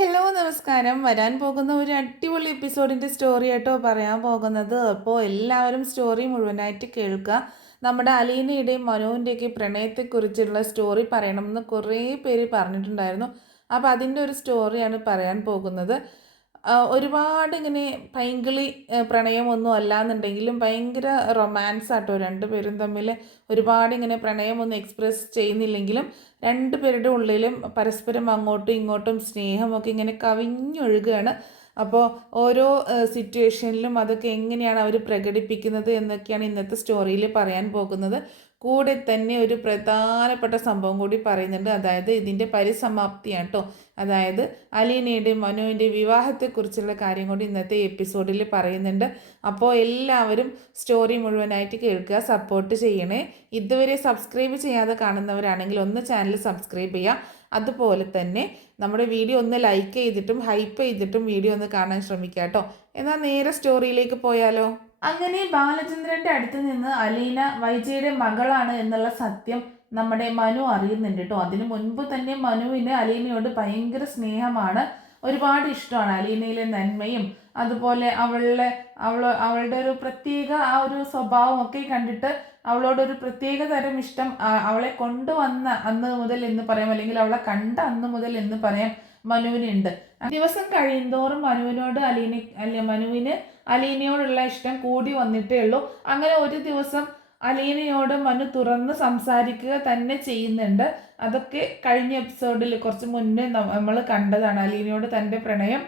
Hello നമസ്കാരം. വരാൻ പോകുന്ന ഒരു അടിപൊളി എപ്പിസോഡിൻ്റെ സ്റ്റോറി ആയിട്ടോ പറയാൻ പോകുന്നത്. അപ്പോൾ എല്ലാവരും സ്റ്റോറി മുഴുവനായിട്ട് കേൾക്കുക. നമ്മുടെ അലീനയുടെയും മനുവിൻ്റെയൊക്കെ പ്രണയത്തെക്കുറിച്ചുള്ള സ്റ്റോറി പറയണമെന്ന് കുറേ പേര് പറഞ്ഞിട്ടുണ്ടായിരുന്നു. അപ്പോൾ അതിൻ്റെ ഒരു സ്റ്റോറിയാണ് പറയാൻ പോകുന്നത്. ഒരുപാട് ഇങ്ങനെ പൈങ്കിളി പ്രണയമൊന്നും അല്ലാന്നുണ്ടെങ്കിലും ഭയങ്കര റൊമാൻസ് ആട്ടോ രണ്ടുപേരും തമ്മിൽ. ഒരുപാട് ഇങ്ങനെ പ്രണയമൊന്നും എക്സ്പ്രസ് ചെയ്യുന്നില്ലെങ്കിലും രണ്ടുപേരുടെ ഉള്ളിലും പരസ്പരം അങ്ങോട്ടും ഇങ്ങോട്ടും സ്നേഹമൊക്കെ ഇങ്ങനെ കവിഞ്ഞൊഴുകുകയാണ്. അപ്പോൾ ഓരോ സിറ്റുവേഷനിലും അതൊക്കെ എങ്ങനെയാണ് അവർ പ്രകടിപ്പിക്കുന്നത് എന്നൊക്കെയാണ് ഇന്നത്തെ സ്റ്റോറിയിൽ പറയാൻ പോകുന്നത്. കൂടെ തന്നെ ഒരു പ്രധാനപ്പെട്ട സംഭവം കൂടി പറയുന്നുണ്ട്. അതായത് ഇതിൻ്റെ പരിസമാപ്തിയാണ് കേട്ടോ. അതായത് അലീനയുടെയും മനുവിൻ്റെയും വിവാഹത്തെക്കുറിച്ചുള്ള കാര്യം കൂടി ഇന്നത്തെ എപ്പിസോഡിൽ പറയുന്നുണ്ട്. അപ്പോൾ എല്ലാവരും സ്റ്റോറി മുഴുവനായിട്ട് കേൾക്കുക, സപ്പോർട്ട് ചെയ്യണേ. ഇതുവരെ സബ്സ്ക്രൈബ് ചെയ്യാതെ കാണുന്നവരാണെങ്കിൽ ഒന്ന് ചാനൽ സബ്സ്ക്രൈബ് ചെയ്യുക. അതുപോലെ തന്നെ നമ്മുടെ വീഡിയോ ഒന്ന് ലൈക്ക് ചെയ്തിട്ടും ഹൈപ്പ് ചെയ്തിട്ടും വീഡിയോ ഒന്ന് കാണാൻ ശ്രമിക്കുക കേട്ടോ. എന്നാൽ നേരെ സ്റ്റോറിയിലേക്ക് പോയാലോ. അങ്ങനെ ബാലചന്ദ്രൻ്റെ അടുത്ത് നിന്ന് അലീന വൈജയുടെ മകളാണ് എന്നുള്ള സത്യം നമ്മുടെ മനു അറിയുന്നുണ്ട് കേട്ടോ. അതിനു മുൻപ് തന്നെ മനുവിന് അലീനയോട് ഭയങ്കര സ്നേഹമാണ്, ഒരുപാട് ഇഷ്ടമാണ്. അലീനയിലെ നന്മയും അതുപോലെ അവളുടെ ഒരു പ്രത്യേക ആ ഒരു സ്വഭാവമൊക്കെ കണ്ടിട്ട് അവളോടൊരു പ്രത്യേക തരം ഇഷ്ടം അവളെ കൊണ്ടുവന്ന അന്ന് മുതൽ എന്ന് പറയാം, അല്ലെങ്കിൽ അവളെ കണ്ട അന്ന് മുതൽ എന്ന് പറയാം മനുവിനുണ്ട്. ദിവസം കഴിയുന്തോറും മനുവിന് അലീനയോടുള്ള ഇഷ്ടം കൂടി വന്നിട്ടേ ഉള്ളൂ. അങ്ങനെ ഒരു ദിവസം അലീനയോട് മനു തുറന്ന് സംസാരിക്കുക തന്നെ ചെയ്യുന്നുണ്ട്. അതൊക്കെ കഴിഞ്ഞ എപ്പിസോഡിൽ കുറച്ച് മുന്നേ നമ്മൾ കണ്ടതാണ്. അലീനയോട് തൻ്റെ പ്രണയം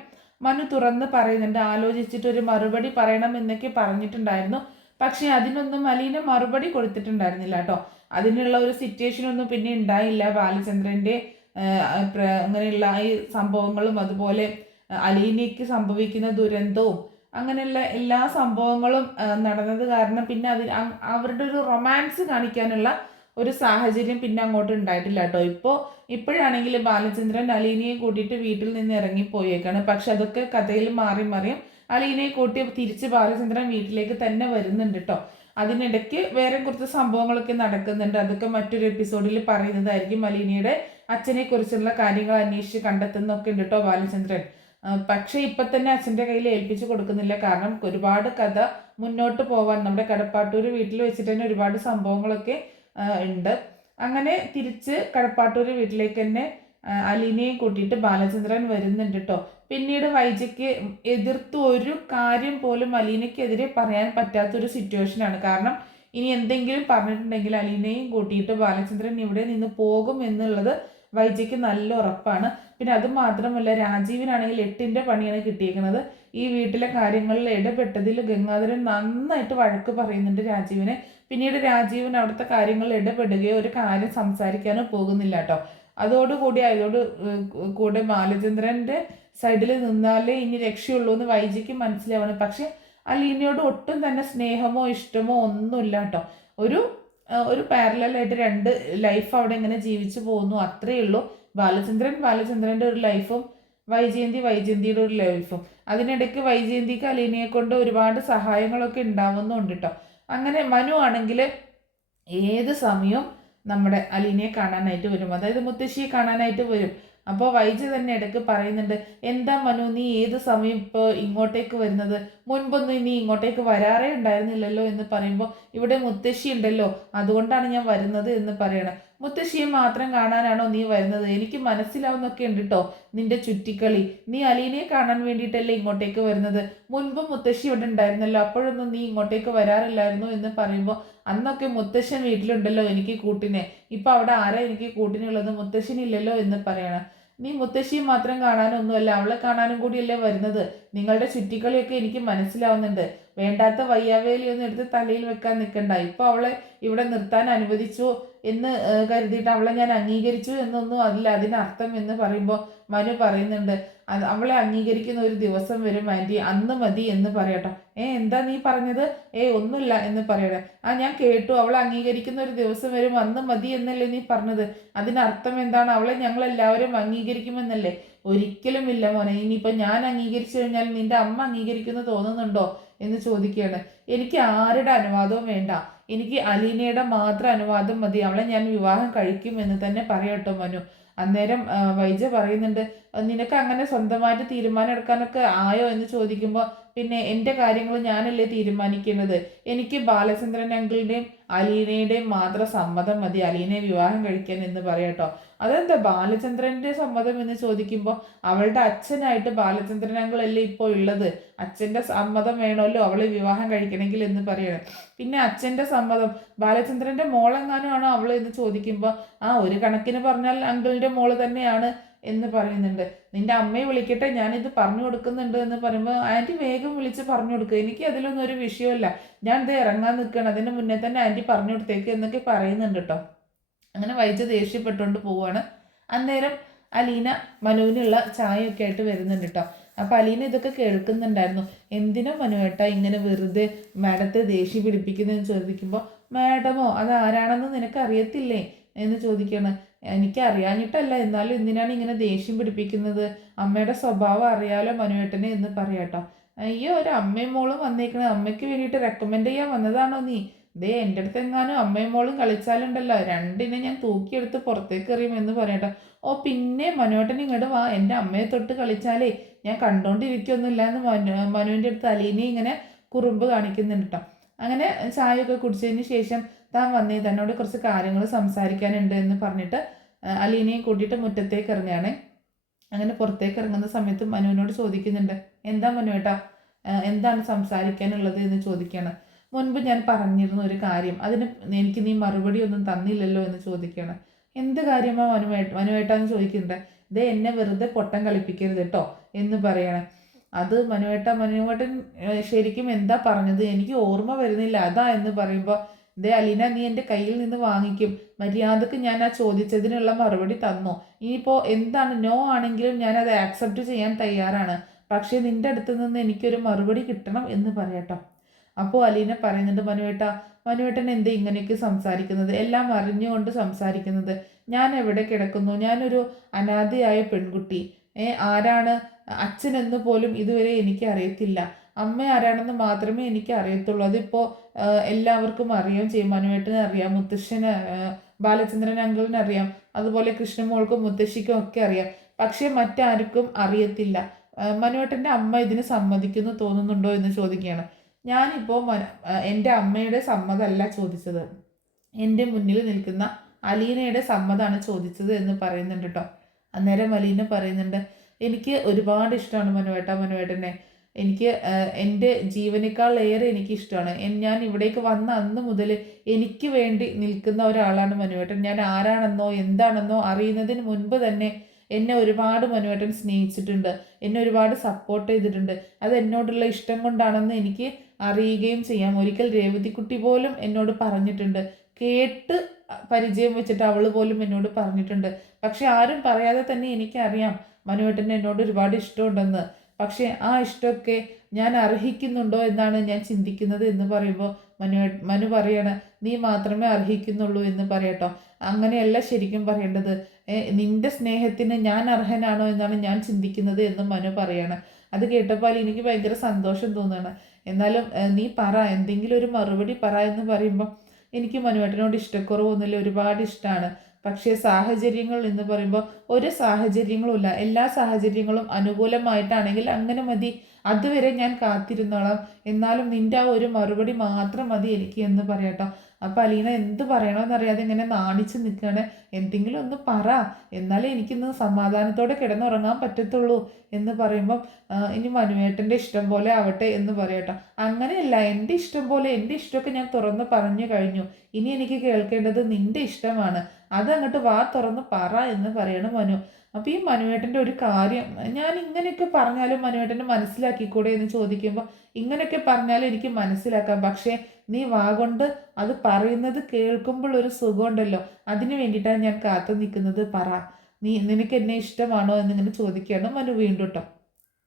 മനു തുറന്ന് പറയുന്നുണ്ട്. ആലോചിച്ചിട്ടൊരു മറുപടി പറയണം എന്നൊക്കെ പറഞ്ഞിട്ടുണ്ടായിരുന്നു. പക്ഷെ അതിനൊന്നും അലീന മറുപടി കൊടുത്തിട്ടുണ്ടായിരുന്നില്ല കേട്ടോ. അതിനുള്ള ഒരു സിറ്റുവേഷൻ ഒന്നും പിന്നെ ഉണ്ടായില്ല. ബാലചന്ദ്രൻ്റെ അങ്ങനെയുള്ള ഈ സംഭവങ്ങളും അതുപോലെ അലീനയ്ക്ക് സംഭവിക്കുന്ന ദുരന്തവും അങ്ങനെയുള്ള എല്ലാ സംഭവങ്ങളും നടന്നത് കാരണം പിന്നെ അവരുടെ ഒരു റൊമാൻസ് കാണിക്കാനുള്ള ഒരു സാഹചര്യം പിന്നെ അങ്ങോട്ട് ഉണ്ടായിട്ടില്ല കേട്ടോ. ഇപ്പോഴാണെങ്കിൽ ബാലചന്ദ്രൻ അലീനയെ കൂട്ടിയിട്ട് വീട്ടിൽ നിന്ന് ഇറങ്ങിപ്പോയേക്കാണ്. പക്ഷെ അതൊക്കെ കഥയിൽ മാറി മറിയും. അലീനയെ കൂട്ടി തിരിച്ച് ബാലചന്ദ്രൻ വീട്ടിലേക്ക് തന്നെ വരുന്നുണ്ട് കേട്ടോ. അതിനിടയ്ക്ക് വേറെ കുറച്ച് സംഭവങ്ങളൊക്കെ നടക്കുന്നുണ്ട്. അതൊക്കെ മറ്റൊരു എപ്പിസോഡിൽ പറയുന്നതായിരിക്കും. അലീനയുടെ അച്ഛനെ കുറിച്ചുള്ള കാര്യങ്ങൾ അന്വേഷിച്ച് കണ്ടെത്തുന്നൊക്കെ ഉണ്ട് കേട്ടോ ബാലചന്ദ്രൻ. പക്ഷെ ഇപ്പം തന്നെ അച്ഛൻ്റെ കയ്യിൽ ഏൽപ്പിച്ചു കൊടുക്കുന്നില്ല. കാരണം ഒരുപാട് കഥ മുന്നോട്ട് പോവാൻ നമ്മുടെ കടപ്പാട്ടൂർ വീട്ടിൽ വെച്ചിട്ട് തന്നെ ഒരുപാട് സംഭവങ്ങളൊക്കെ ഉണ്ട്. അങ്ങനെ തിരിച്ച് കടപ്പാട്ടൂർ വീട്ടിലേക്ക് തന്നെ അലീനയെ കൂട്ടിയിട്ട് ബാലചന്ദ്രൻ വരുന്നുണ്ട് കേട്ടോ. പിന്നീട് വൈജയ്ക്ക് എതിർത്ത് ഒരു കാര്യം പോലും അലീനയ്ക്കെതിരെ പറയാൻ പറ്റാത്തൊരു സിറ്റുവേഷനാണ്. കാരണം ഇനി എന്തെങ്കിലും പറഞ്ഞിട്ടുണ്ടെങ്കിൽ അലീനയും കൂട്ടിയിട്ട് ബാലചന്ദ്രൻ ഇവിടെ നിന്ന് പോകും എന്നുള്ളത് വൈജയ്ക്ക് നല്ല ഉറപ്പാണ്. പിന്നെ അത് മാത്രമല്ല, രാജീവിനാണെങ്കിൽ 8ന്റെ പണിയാണ് കിട്ടിയിരിക്കുന്നത്. ഈ വീട്ടിലെ കാര്യങ്ങളിൽ ഇടപെട്ടതിൽ ഗംഗാധരൻ നന്നായിട്ട് വഴക്ക് പറയുന്നുണ്ട് രാജീവിനെ. പിന്നീട് രാജീവൻ അവിടുത്തെ കാര്യങ്ങളിൽ ഇടപെടുകയോ ഒരു കാര്യം സംസാരിക്കാനോ പോകുന്നില്ല കേട്ടോ. കൂടെ ബാലചന്ദ്രൻ്റെ സൈഡിൽ നിന്നാലേ ഇനി രക്ഷയുള്ളൂ എന്ന് വൈജയ്ക്ക് മനസ്സിലാവണം. പക്ഷെ അലീനയോട് ഒട്ടും തന്നെ സ്നേഹമോ ഇഷ്ടമോ ഒന്നുമില്ല കേട്ടോ. ഒരു പാരലായിട്ട് രണ്ട് ലൈഫ് അവിടെ ഇങ്ങനെ ജീവിച്ചു പോകുന്നു, അത്രയേ ഉള്ളൂ. ബാലചന്ദ്രൻ്റെ ഒരു ലൈഫും വൈജയന്തിയുടെ ഒരു ലൈഫും. അതിനിടയ്ക്ക് വൈജയന്തിക്ക് അലീനയെ കൊണ്ട് ഒരുപാട് സഹായങ്ങളൊക്കെ ഉണ്ടാവുന്നുണ്ട് കേട്ടോ. അങ്ങനെ മനു ആണെങ്കിൽ ഏത് സമയവും നമ്മുടെ അലീനയെ കാണാനായിട്ട് വരും, അതായത് മുത്തശ്ശിയെ കാണാനായിട്ട് വരും. അപ്പോൾ വൈജ തന്നെ ഇടയ്ക്ക് പറയുന്നുണ്ട്, എന്താ മനു നീ ഏത് സമയം ഇപ്പോൾ ഇങ്ങോട്ടേക്ക് വരുന്നത്? മുൻപൊന്നും നീ ഇങ്ങോട്ടേക്ക് വരാറേ ഉണ്ടായിരുന്നില്ലല്ലോ എന്ന് പറയുമ്പോൾ, ഇവിടെ മുത്തശ്ശി ഉണ്ടല്ലോ അതുകൊണ്ടാണ് ഞാൻ വരുന്നത് എന്ന് പറയണം. മുത്തശ്ശിയെ മാത്രം കാണാനാണോ നീ വരുന്നത്? എനിക്ക് മനസ്സിലാവുന്നൊക്കെ ഉണ്ട് കേട്ടോ നിന്റെ ചുറ്റിക്കളി. നീ അലീനയെ കാണാൻ വേണ്ടിയിട്ടല്ലേ ഇങ്ങോട്ടേക്ക് വരുന്നത്? മുൻപും മുത്തശ്ശി ഇവിടെ ഉണ്ടായിരുന്നല്ലോ, അപ്പോഴൊന്നും നീ ഇങ്ങോട്ടേക്ക് വരാറില്ലായിരുന്നു എന്ന് പറയുമ്പോൾ, അന്നൊക്കെ മുത്തശ്ശൻ വീട്ടിലുണ്ടല്ലോ എനിക്ക് കൂട്ടിനെ, ഇപ്പം അവിടെ ആരാ എനിക്ക് കൂട്ടിനുള്ളത്? മുത്തശ്ശനില്ലല്ലോ എന്ന് പറയണം. നീ മുത്തശ്ശിയെ മാത്രം കാണാനൊന്നുമല്ല, അവളെ കാണാനും കൂടിയല്ലേ വരുന്നത്. നിങ്ങളുടെ ചുറ്റിക്കളിയൊക്കെ എനിക്ക് മനസ്സിലാവുന്നുണ്ട്. വേണ്ടാത്ത വയ്യാവേലിയൊന്നും എടുത്ത് തലയിൽ വെക്കാൻ നിൽക്കണ്ട. ഇപ്പോൾ അവളെ ഇവിടെ നിർത്താൻ അനുവദിച്ചു എന്ന് കരുതിയിട്ട് അവളെ ഞാൻ അംഗീകരിച്ചു എന്നൊന്നും അല്ല അതിനർത്ഥം എന്ന് പറയുമ്പോൾ മനു പറയുന്നുണ്ട്, അവളെ അംഗീകരിക്കുന്ന ഒരു ദിവസം വരും ആൻറ്റി, അന്ന് മതി എന്ന് പറയട്ടോ. എന്താ നീ പറഞ്ഞത്? ഒന്നുമില്ല എന്ന് പറയട്ടെ. ഞാൻ കേട്ടു, അവളെ അംഗീകരിക്കുന്ന ഒരു ദിവസം വരും, അന്ന് മതി എന്നല്ലേ നീ പറഞ്ഞത്? അതിനർത്ഥം എന്താണ്? അവളെ ഞങ്ങളെല്ലാവരും അംഗീകരിക്കുമെന്നല്ലേ? ഒരിക്കലും ഇല്ല മോനെ. ഇനിയിപ്പോൾ ഞാൻ അംഗീകരിച്ചു കഴിഞ്ഞാൽ നിന്റെ അമ്മ അംഗീകരിക്കുമെന്ന് തോന്നുന്നുണ്ടോ എന്ന് ചോദിക്കുകയാണ്. എനിക്ക് ആരുടെ അനുവാദവും വേണ്ട, എനിക്ക് അലീനയുടെ മാത്രം അനുവാദം മതി, അവളെ ഞാൻ വിവാഹം കഴിക്കും എന്ന് തന്നെ പറയട്ടോ മനു. അന്നേരം വൈജ പറയുന്നുണ്ട്, നിനക്ക് അങ്ങനെ സ്വന്തമായിട്ട് തീരുമാനം എടുക്കാനൊക്കെ ആയോ എന്ന് ചോദിക്കുമ്പോൾ, പിന്നെ എൻ്റെ കാര്യങ്ങൾ ഞാനല്ലേ തീരുമാനിക്കുന്നത്, എനിക്ക് ബാലചന്ദ്രൻ അങ്കിളിൻ്റെയും അലീനയുടെയും മാത്രം സമ്മതം മതി അലീനയെ വിവാഹം കഴിക്കാൻ എന്ന് പറയാട്ടോ. അതെന്താ ബാലചന്ദ്രൻ്റെ സമ്മതം എന്ന് ചോദിക്കുമ്പോൾ, അവളുടെ അച്ഛനായിട്ട് ബാലചന്ദ്രൻ അങ്കിളല്ലേ ഇപ്പോൾ ഉള്ളത്, അച്ഛൻ്റെ സമ്മതം വേണമല്ലോ അവളെ വിവാഹം കഴിക്കണമെങ്കിൽ എന്ന് പറയണം. പിന്നെ അച്ഛൻ്റെ സമ്മതം, ബാലചന്ദ്രൻ്റെ മോളെങ്ങാനും ആണോ അവൾ എന്ന് ചോദിക്കുമ്പോൾ, ഒരു കണക്കിന് പറഞ്ഞാൽ അങ്കിളിൻ്റെ മോള് തന്നെയാണ് എന്ന് പറയുന്നുണ്ട്. നിന്റെ അമ്മയെ വിളിക്കട്ടെ, ഞാനിത് പറഞ്ഞു കൊടുക്കുന്നുണ്ട് എന്ന് പറയുമ്പോൾ, ആൻറ്റി വേഗം വിളിച്ച് പറഞ്ഞു കൊടുക്കുക, എനിക്ക് അതിലൊന്നും ഒരു വിഷയമല്ല, ഞാൻ ഇത് ഇറങ്ങാൻ നിൽക്കുകയാണ്, അതിന് മുന്നേ തന്നെ ആൻറ്റി പറഞ്ഞു കൊടുത്തേക്ക് എന്നൊക്കെ പറയുന്നുണ്ട് കേട്ടോ. അങ്ങനെ വൈജ ദേഷ്യപ്പെട്ടുകൊണ്ട് പോവുകയാണ്. അന്നേരം അലീന മനുവിനുള്ള ചായയൊക്കെ ആയിട്ട് വരുന്നുണ്ട് കേട്ടോ. അപ്പം അലീന ഇതൊക്കെ കേൾക്കുന്നുണ്ടായിരുന്നു. എന്തിനാ മനുവേട്ടാ ഇങ്ങനെ വെറുതെ മാഡത്തെ ദേഷ്യം പിടിപ്പിക്കുന്നതെന്ന് ചോദിക്കുമ്പോൾ, മാഡമോ അത് ആരാണെന്ന് നിനക്ക് അറിയത്തില്ലേ എന്ന് ചോദിക്കുകയാണ്. എനിക്ക് അറിയാഞ്ഞിട്ടല്ല, എന്നാലും എന്തിനാണ് ഇങ്ങനെ ദേഷ്യം പിടിപ്പിക്കുന്നത്, അമ്മയുടെ സ്വഭാവം അറിയാലോ മനുവേട്ടനെ എന്ന് പറയാട്ടോ. അയ്യോ, ഒരു അമ്മയും മോളും വന്നേക്കണേ, അമ്മയ്ക്ക് വേണ്ടിയിട്ട് റെക്കമെൻഡ് ചെയ്യാൻ വന്നതാണോ നീ? എൻ്റെ അടുത്ത് എങ്ങാനും അമ്മയും മോളും കളിച്ചാലുണ്ടല്ലോ, രണ്ടിനെ ഞാൻ തൂക്കിയെടുത്ത് പുറത്തേക്ക് എറിയും എന്ന് പറയട്ടോ. പിന്നെ മനുവേട്ടൻ ഇങ്ങോട്ട് വാ, എൻ്റെ അമ്മയെ തൊട്ട് കളിച്ചാലേ ഞാൻ കണ്ടോണ്ടിരിക്കൊന്നുമില്ല എന്ന് മനുവിൻ്റെ അടുത്ത് അലീനെ ഇങ്ങനെ കുറുമ്പ് കാണിക്കുന്നുണ്ട് കേട്ടോ. അങ്ങനെ ചായയൊക്കെ കുടിച്ചതിന് ശേഷം, താൻ വന്നേ, തന്നോട് കുറച്ച് കാര്യങ്ങൾ സംസാരിക്കാനുണ്ട് എന്ന് പറഞ്ഞിട്ട് അലീനയും കൂട്ടിയിട്ട് മുറ്റത്തേക്ക് ഇറങ്ങുകയാണ്. അങ്ങനെ പുറത്തേക്ക് ഇറങ്ങുന്ന സമയത്ത് മനുവിനോട് ചോദിക്കുന്നുണ്ട്, എന്താ മനുവേട്ടാ, എന്താണ് സംസാരിക്കാനുള്ളത് എന്ന് ചോദിക്കുകയാണ്. മുൻപ് ഞാൻ പറഞ്ഞിരുന്ന ഒരു കാര്യം, അതിന് എനിക്ക് നീ മറുപടി ഒന്നും തന്നില്ലല്ലോ എന്ന് ചോദിക്കുകയാണ്. എന്ത് കാര്യമാണ് മനുവേട്ടാന്ന് ചോദിക്കുന്നുണ്ട്. ഇതേ എന്നെ വെറുതെ പൊട്ടം കളിപ്പിക്കരുത് കേട്ടോ എന്ന് പറയണേ. അത് മനുവേട്ടൻ ശരിക്കും എന്താ പറഞ്ഞത് എനിക്ക് ഓർമ്മ വരുന്നില്ല അതാ എന്ന് പറയുമ്പോൾ, അലീന നീ എൻ്റെ കയ്യിൽ നിന്ന് വാങ്ങിക്കും, മര്യാദക്ക് ഞാൻ ആ ചോദിച്ചതിനുള്ള മറുപടി തന്നു, ഇനിയിപ്പോൾ എന്താണ് നോ ആണെങ്കിലും ഞാൻ അത് ആക്സെപ്റ്റ് ചെയ്യാൻ തയ്യാറാണ്, പക്ഷേ നിൻ്റെ അടുത്ത് നിന്ന് എനിക്കൊരു മറുപടി കിട്ടണം എന്ന് പറയട്ടോ. അപ്പോൾ അലീന പറയുന്നുണ്ട്, മനുവേട്ടൻ എന്താ ഇങ്ങനെയൊക്കെ സംസാരിക്കുന്നത്, എല്ലാം അറിഞ്ഞുകൊണ്ട് സംസാരിക്കുന്നത്, ഞാൻ എവിടെ കിടക്കുന്നു, ഞാനൊരു അനാഥയായ പെൺകുട്ടി, ആരാണ് അച്ഛനെന്ന് പോലും ഇതുവരെ എനിക്ക് അറിയത്തില്ല, അമ്മ ആരാണെന്ന് മാത്രമേ എനിക്ക് അറിയത്തുള്ളൂ, അതിപ്പോൾ എല്ലാവർക്കും അറിയാം ചെയ്യും, മനുവേട്ടന് അറിയാം, മുത്തശ്ശന് ബാലചന്ദ്രൻ അങ്കിളിന് അറിയാം, അതുപോലെ കൃഷ്ണമോൾക്കും മുത്തശ്ശിക്കും ഒക്കെ അറിയാം, പക്ഷേ മറ്റാർക്കും അറിയത്തില്ല. മനുവേട്ടൻ്റെ അമ്മ ഇതിന് സമ്മതിക്കുന്നു തോന്നുന്നുണ്ടോ എന്ന് ചോദിക്കുകയാണ്. ഞാനിപ്പോൾ എൻ്റെ അമ്മയുടെ സമ്മതമല്ല ചോദിച്ചത്, എൻ്റെ മുന്നിൽ നിൽക്കുന്ന അലീനയുടെ സമ്മതമാണ് ചോദിച്ചത് എന്ന് പറയുന്നുണ്ട് കേട്ടോ. അന്നേരം അലീന പറയുന്നുണ്ട്, എനിക്ക് ഒരുപാട് ഇഷ്ടമാണ് മനുവേട്ടനെ, എനിക്ക് എൻ്റെ ജീവനേക്കാൾ ഏറെ എനിക്കിഷ്ടമാണ്, ഞാൻ ഇവിടേക്ക് വന്ന അന്ന് മുതൽ എനിക്ക് വേണ്ടി നിൽക്കുന്ന ഒരാളാണ് മനുവേട്ടൻ, ഞാൻ ആരാണെന്നോ എന്താണെന്നോ അറിയുന്നതിന് മുൻപ് തന്നെ എന്നെ ഒരുപാട് മനുവേട്ടൻ സ്നേഹിച്ചിട്ടുണ്ട്, എന്നെ ഒരുപാട് സപ്പോർട്ട് ചെയ്തിട്ടുണ്ട്, അത് എന്നോടുള്ള ഇഷ്ടം കൊണ്ടാണെന്ന് എനിക്ക് അറിയുകയും ചെയ്യാം. ഒരിക്കൽ രേവതിക്കുട്ടി പോലും എന്നോട് പറഞ്ഞിട്ടുണ്ട്, കേട്ട് പരിചയം വെച്ചിട്ട് അവൾ പോലും എന്നോട് പറഞ്ഞിട്ടുണ്ട്, പക്ഷെ ആരും പറയാതെ തന്നെ എനിക്കറിയാം മനുവേട്ടന് എന്നോട് ഒരുപാട് ഇഷ്ടമുണ്ടെന്ന്, പക്ഷേ ആ ഇഷ്ടമൊക്കെ ഞാൻ അർഹിക്കുന്നുണ്ടോ എന്നാണ് ഞാൻ ചിന്തിക്കുന്നത് എന്ന് പറയുമ്പോൾ മനു പറയാണ്, നീ മാത്രമേ അർഹിക്കുന്നുള്ളൂ എന്ന് പറയട്ടോ. അങ്ങനെയല്ല ശരിക്കും പറയേണ്ടത്, നിന്റെ സ്നേഹത്തിന് ഞാൻ അർഹനാണോ എന്നാണ് ഞാൻ ചിന്തിക്കുന്നത് എന്ന് മനു പറയാണ്. അത് കേട്ടപ്പോൾ എനിക്ക് ഭയങ്കര സന്തോഷം തോന്നുകയാണ്. എന്നാലും നീ പറ, എന്തെങ്കിലും ഒരു മറുപടി പറ എന്ന് പറയുമ്പോൾ, എനിക്ക് മനുവേട്ടനോട് ഇഷ്ടക്കുറവൊന്നുമില്ല, ഒരുപാട് ഇഷ്ടമാണ്, പക്ഷേ സാഹചര്യങ്ങൾ എന്ന് പറയുമ്പോൾ ഒരു സാഹചര്യങ്ങളും ഇല്ല, എല്ലാ സാഹചര്യങ്ങളും അനുകൂലമായിട്ടാണെങ്കിൽ അങ്ങനെ മതി, അതുവരെ ഞാൻ കാത്തിരുന്നോളാം, എന്നാലും നിൻ്റെ ആ ഒരു മറുപടി മാത്രം മതി എനിക്ക് എന്ന് പറയട്ടോ. അപ്പോൾ അലീന എന്ത് പറയണമെന്നറിയാതെ ഇങ്ങനെ നാണിച്ച് നിൽക്കുകയാണ്. എന്തെങ്കിലും ഒന്ന് പറ, എന്നാലേ എനിക്കിന്ന് സമാധാനത്തോടെ കിടന്നുറങ്ങാൻ പറ്റത്തുള്ളൂ എന്ന് പറയുമ്പം, ഇനി മനുവേട്ടൻ്റെ ഇഷ്ടം പോലെ ആവട്ടെ എന്ന് പറയട്ടോ. അങ്ങനെയല്ല, എൻ്റെ ഇഷ്ടം പോലെ, എൻ്റെ ഇഷ്ടമൊക്കെ ഞാൻ തുറന്ന് പറഞ്ഞു കഴിഞ്ഞു, ഇനി എനിക്ക് കേൾക്കേണ്ടത് നിൻ്റെ ഇഷ്ടമാണ്, അതങ്ങോട്ട് വാ തുറന്ന് പറ എന്ന് പറയണം മനു. അപ്പോൾ ഈ മനുവേട്ടൻ്റെ ഒരു കാര്യം, ഞാൻ ഇങ്ങനെയൊക്കെ പറഞ്ഞാലും മനുവേട്ടന് മനസ്സിലാക്കിക്കൂടെ എന്ന് ചോദിക്കുമ്പോൾ, ഇങ്ങനെയൊക്കെ പറഞ്ഞാലും എനിക്ക് മനസ്സിലാക്കാം, പക്ഷേ നീ വാ കൊണ്ട് അത് പറയുന്നത് കേൾക്കുമ്പോൾ ഒരു സുഖമുണ്ടല്ലോ, അതിന് വേണ്ടിയിട്ടാണ് ഞാൻ കാത്തു നിൽക്കുന്നത്, പറ, നിനക്ക് എന്നെ ഇഷ്ടമാണോ എന്നിങ്ങനെ ചോദിക്കുകയാണ് മനു വീണ്ടും കേട്ടോ.